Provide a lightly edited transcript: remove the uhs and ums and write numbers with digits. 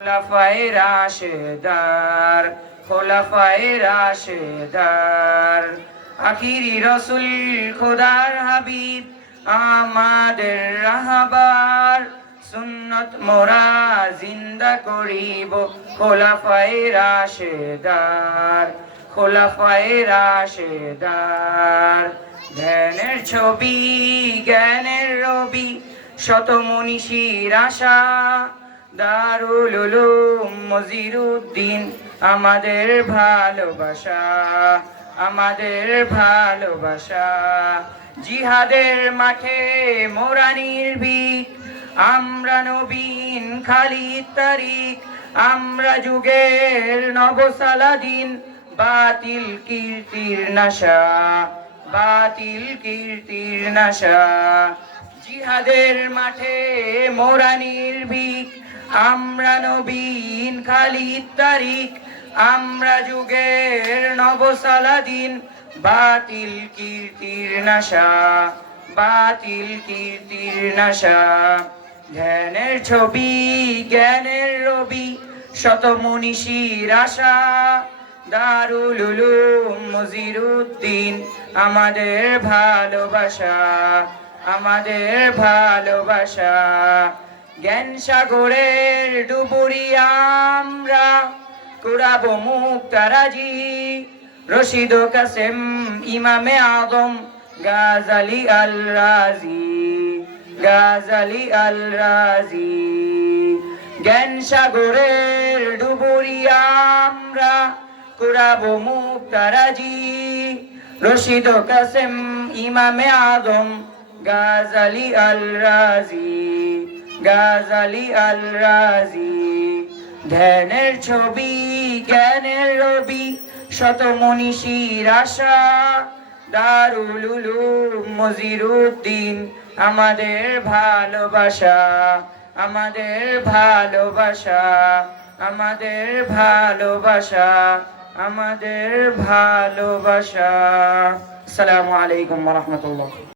খোলাফায়ে রাশেদার, খোলাফায়ে রাশেদার, আখিরি রসুল খোদার হাবিব আমাদের রাহবার। সুন্নত মোরা জিন্দা করিব খোলাফায়ে রাশেদার, খোলাফায়ে রাশেদার। ধ্যানের ছবি জ্ঞানের রবি, শত মনীষীর আশা, দারুল উলুম মজিরুদ্দিন আমাদের ভালোবাসা, আমাদের ভালোবাসা। জিহাদের মাঠে মোরা নির্ভীক, আমরা নবীন খালিদ তারিক, আমরা যুগের নবসালাদিন। বাতিল কীর্তির নাশা, বাতিল কীর্তির নাশা। জিহাদের মাঠে মোরা নির্ভীক, আমরা নবীন খালিদ তারিক, আমরা যুগের নবসালাদিন। বাতিল কীর্তির নাশা, বাতিল কীর্তির নাশা। ধ্যানের ছবি জ্ঞানের রবি, শত মনীষীর আশা, দারুল উলুম মজিরুদ্দিন আমাদের ভালোবাসা, আমাদের ভালোবাসা। জ্ঞান সাগরের ডুবুরি আমরা, কুড়াবো মুখ তারাজি। রশিদ কাসেম ইমামে আদম গাজালি আল রাজি, গাজালি আল রাজি। জ্ঞান সাগরের ডুবুরি আমরা, কুড়াবো মুখ তারাজি। রশিদ কাসেম ইমামে আদম গাজালি আল রাজি, গাজালি আল রাজি। ধ্যানের ছবি জ্ঞানের রবি, শত মনীষীর আশা, দারুল উলুম মজিরুদ্দিন আমাদের ভালোবাসা, আমাদের ভালোবাসা, আমাদের ভালোবাসা, আমাদের ভালোবাসা। আসসালামু আলাইকুম ওয়া রাহমাতুল্লাহ।